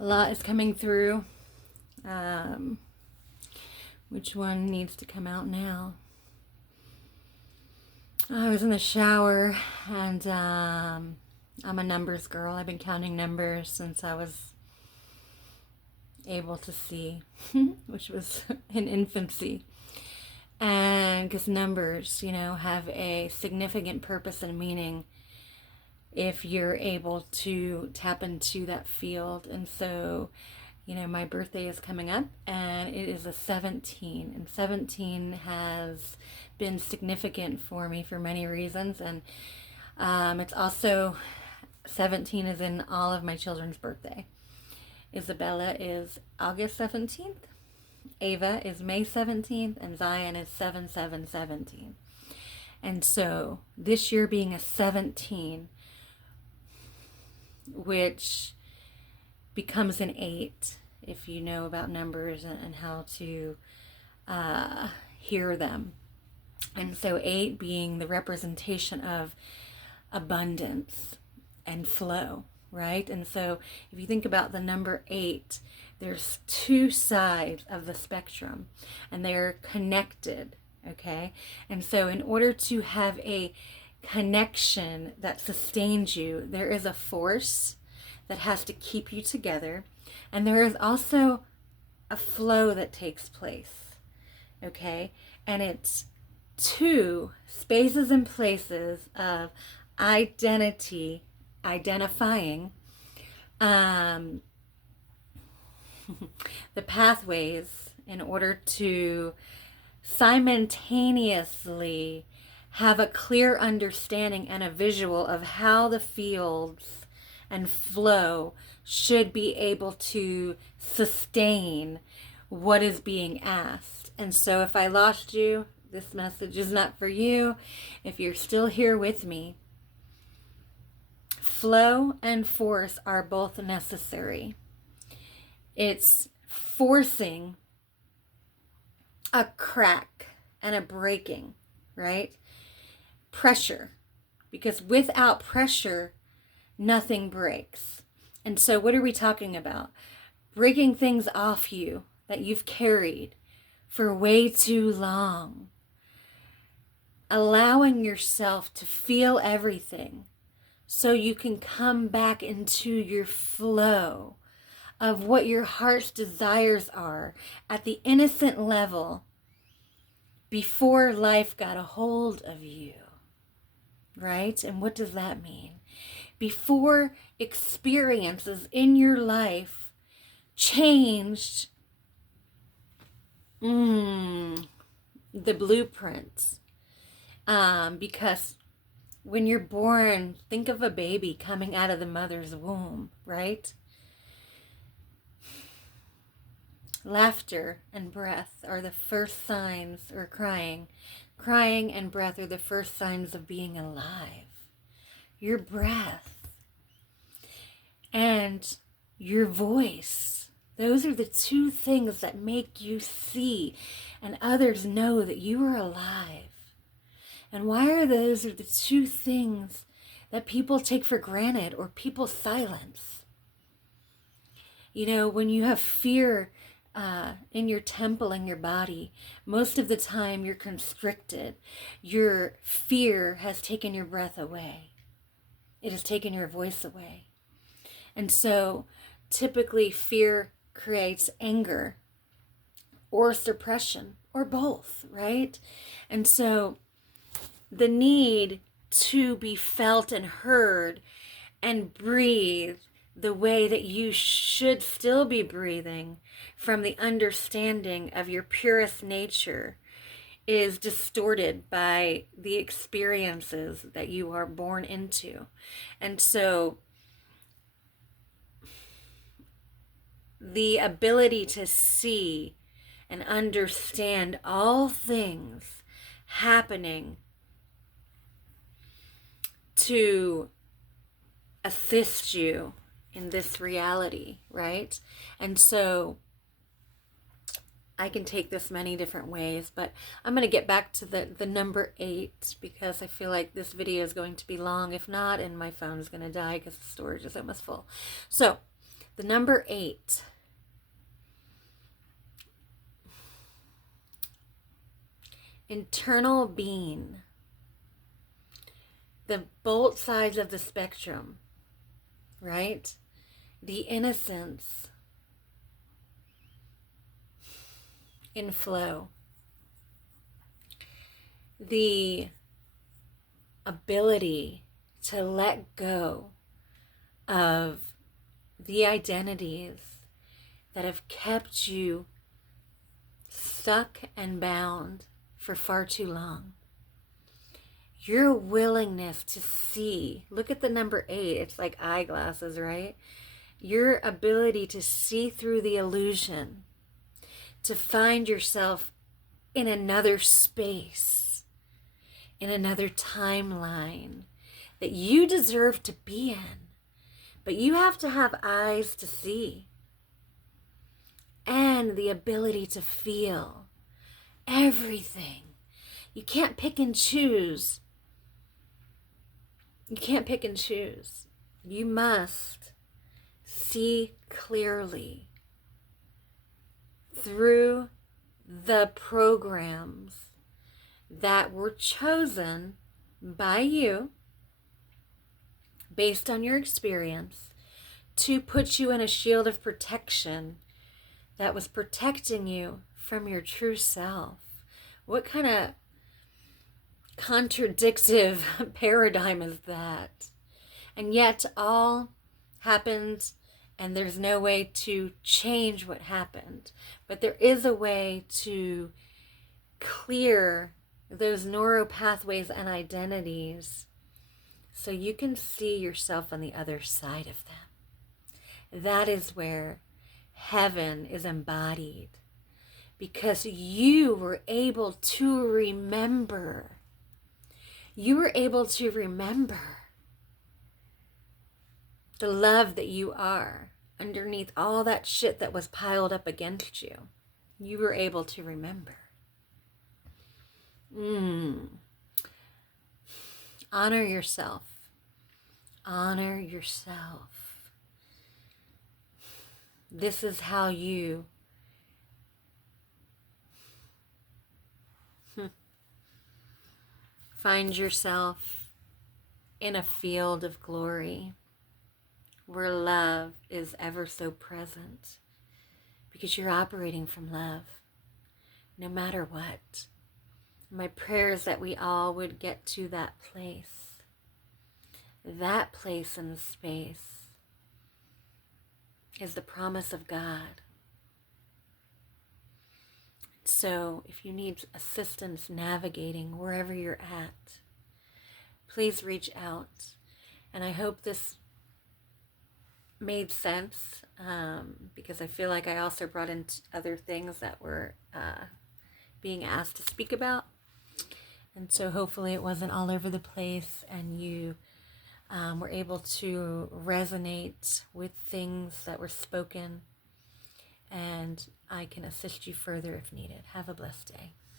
A lot is coming through. Which one needs to come out now? I was in the shower, and I'm a numbers girl. I've been counting numbers since I was able to see, which was in infancy. And because numbers, have a significant purpose and meaning if you're able to tap into that field. And so, my birthday is coming up, and it is a 17. And 17 has been significant for me for many reasons. And it's also, 17 is in all of my children's birthday. Isabella is August 17th. Ava is May 17th, and Zion is 7/7/17. And so this year being a 17, which becomes an 8, if you know about numbers and how to hear them. And so 8 being the representation of abundance and flow, right? And so if you think about the number 8, there's two sides of the spectrum, and they're connected, okay? And so in order to have a connection that sustains you, there is a force that has to keep you together, and there is also a flow that takes place, okay? And it's two spaces and places of identity, identifying the pathways in order to simultaneously have a clear understanding and a visual of how the fields and flow should be able to sustain what is being asked. And so if I lost you, this message is not for you. If you're still here with me, flow and force are both necessary. It's forcing a crack and a breaking, right? Pressure. Because without pressure, nothing breaks. And so what are we talking about? Breaking things off you that you've carried for way too long. Allowing yourself to feel everything so you can come back into your flow of what your heart's desires are at the innocent level before life got a hold of you, right? And what does that mean? Before experiences in your life changed the blueprints. Because when you're born, think of a baby coming out of the mother's womb, right? Laughter and breath are the first signs, or crying. Crying and breath are the first signs of being alive. Your breath and your voice, those are the two things that make you see and others know that you are alive. And why are those the two things that people take for granted or people silence? When you have fear in your temple, in your body, most of the time you're constricted. Your fear has taken your breath away. It has taken your voice away. And so typically fear creates anger or suppression or both, right? And so the need to be felt and heard and breathe the way that you should still be breathing from the understanding of your purest nature is distorted by the experiences that you are born into. And so the ability to see and understand all things happening to assist you in this reality, right? And so I can take this many different ways, but I'm going to get back to the number 8 because I feel like this video is going to be long. If not, and my phone is going to die because the storage is almost full. So The number 8. Internal being. The both sides of the spectrum, right? The innocence in flow. The ability to let go of the identities that have kept you stuck and bound for far too long. Your willingness to see, look at the number 8, it's like eyeglasses, right? Your ability to see through the illusion, to find yourself in another space, in another timeline that you deserve to be in. But you have to have eyes to see and the ability to feel everything. You can't pick and choose. You can't pick and choose. You must see clearly through the programs that were chosen by you based on your experience to put you in a shield of protection that was protecting you from your true self. What kind of contradictive paradigm is that? And yet all happened, and there's no way to change what happened. But there is a way to clear those neural pathways and identities so you can see yourself on the other side of them. That is where heaven is embodied, because you were able to remember. You were able to remember the love that you are underneath all that shit that was piled up against you. You were able to remember. Honor yourself. Honor yourself. This is how you find yourself in a field of glory where love is ever so present, because you're operating from love no matter what. My prayer is that we all would get to that place in space is the promise of God. So if you need assistance navigating wherever you're at, please reach out. And I hope this made sense, because I feel like I also brought in other things that were being asked to speak about. And so hopefully it wasn't all over the place, and you were able to resonate with things that were spoken, and I can assist you further if needed. Have a blessed day.